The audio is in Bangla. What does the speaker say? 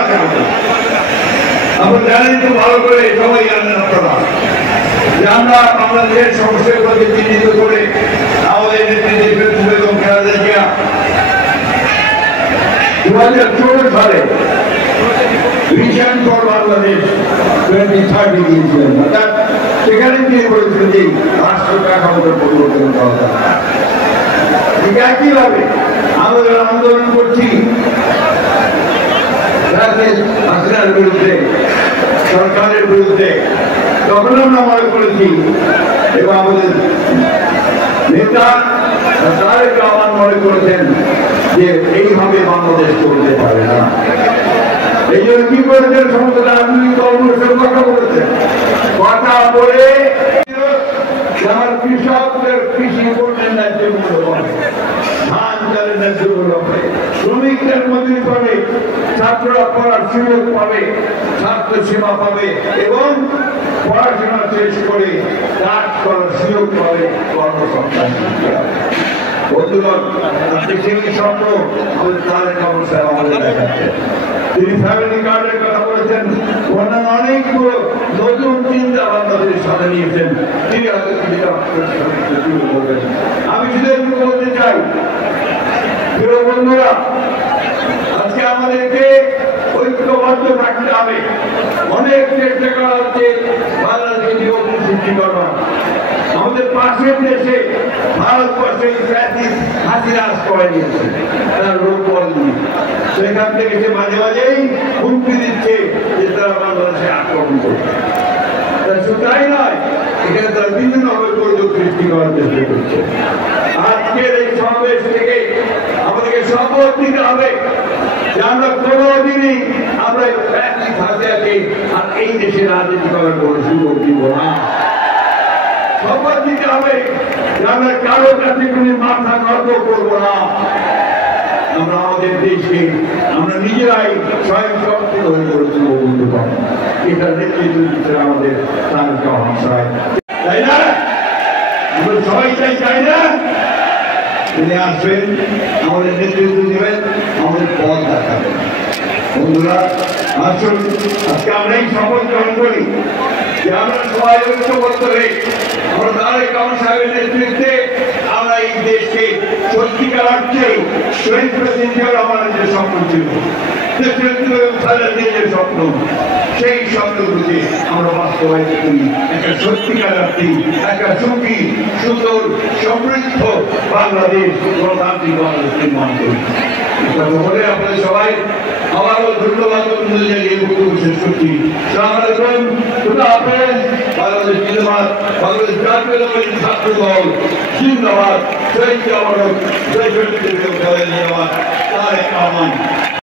আছে আপনারা জানেন তো ভালো করে, সবাই জানেন আপনারা যে আমরা বাংলাদেশের সমস্যাগুলোকে চিহ্নিত করে আমাদের নেতৃত্বে বেগম খালেদা জিয়া 2014 সালে ভিশন ফর বাংলাদেশ 2030 দিয়েছিলেন। অর্থাৎ সেখানে তিনি বলেছিলেন যে রাষ্ট্র কাঠামোর পরিবর্তন করা দরকার। ঠিক একইভাবে আমরা আন্দোলন করছি হাসিনার বিরুদ্ধে, সরকারের বিরুদ্ধে, তখন আমরা মনে করেছি এবং আমাদের নেতা তারেক রহমান মনে করেছেন যে এইভাবে বাংলাদেশ চলতে পারে না। এই জন্য কি করেছেন, সমস্ত রাজনৈতিক দলগুলোর সঙ্গে কথা বলেছেন, কথা বলে যারা কৃষকদের কৃষি পণ্যের ন্যায্য মূল্য পাবে, ধান চালের ন্যায্য মূল্য পাবে, শ্রমিকদের মজুরি পাবে, ছাত্ররা পড়ার সুযোগ পাবে, ছাত্র সেবা পাবে এবং পড়াশোনা শেষ করে কাজ করার সুযোগ পাবে, কর্মসংস্থান সৃষ্টি হবে। বন্ধুগণ, সেই স্বপ্ন আমাদের তারেক রহমান সাহেব আমাদের দেখাচ্ছেন। তিনি ফ্যামিলি কার্ডের কথা বলেছেন, অন্যান্য অনেকগুলো নতুন চিন্তা বাংলাদেশের সাথে নিয়েছেন। তিনি হয়তো শুরু করবেন। আমি শুধু একটু বলতে চাই, প্রিয় বন্ধুরা, আজকে আমাদেরকে ঐক্যবদ্ধ থাকতে হবে। অনেক চেষ্টা করা হচ্ছে বাংলাদেশে বিভক্তি সৃষ্টি করবার। আমাদের পাশের দেশে ভারতবর্ষে হাসিনা করে নিয়েছে, তার রোগ বলেনি। সেখান থেকে সে মাঝে মাঝেই হুমকি দিচ্ছে যে তারা বাংলাদেশে আক্রমণ করছে। শুধু তাই নয়, এখানে তারা বিভিন্নভাবে পরিযোগ সৃষ্টি করার চেষ্টা করছে। আজকের এই সমাবেশ থেকে আমাদেরকে শপথ নিতে হবে যে আমরা কোনোদিনই আমরা হাসিনাকে আর এই দেশে রাজনীতি করার কোনো সুযোগ দিব না। শপথ নিতে হবে যে আমরা কারো কাছে কোনো মাথা নত করবো না। আমরা আমাদের দেশকে আমরা নিজেরাই স্বয়ং সম্পূর্ণ হয়ে করে তুলব। বলতে পারি এটা নেতৃত্ব দিচ্ছেন আমাদের তারেক রহমান সাহেব, তাই না? আমরা সবাই চাই না? তিনি আসবেন, আমাদের নেতৃত্ব দিবেন, আমাদের পথ দেখাবেন। বন্ধুরা, আসুন আজকে আমরা এই শপথ গ্রহণ করি যে আমরা সবাই ঐক্যবদ্ধ হয়ে আমরা তারেক রহমান সাহেবের নেতৃত্বে আমরা এই দেশকে সত্যিকার অর্থে শহীদ প্রেসিডেন্ট জিয়াউর রহমানের যে স্বপ্ন ছিল, যে স্বপ্ন, সেই স্বপ্নগুলোকে আমরা বাস্তবায়িত করি। একটা সত্যিকার অর্থে একটা সুখী, সুন্দর, সমৃদ্ধ বাংলাদেশ, গণতান্ত্রিক বাংলাদেশ নির্মাণ করি। বলে আপনাদের সবাই আবারও ধন্যবাদ জানিয়ে বক্তব্য শেষ করছি। বাংলাদেশ জিন্দাবাদ, বাংলাদেশ জাতীয়তাবাদী ছাত্র দল জিন্দাবাদ, জয় জিয়াউর রহমান, জয় শহীদ প্রেসিডেন্ট জিয়াউর রহমান, তারেক রহমান।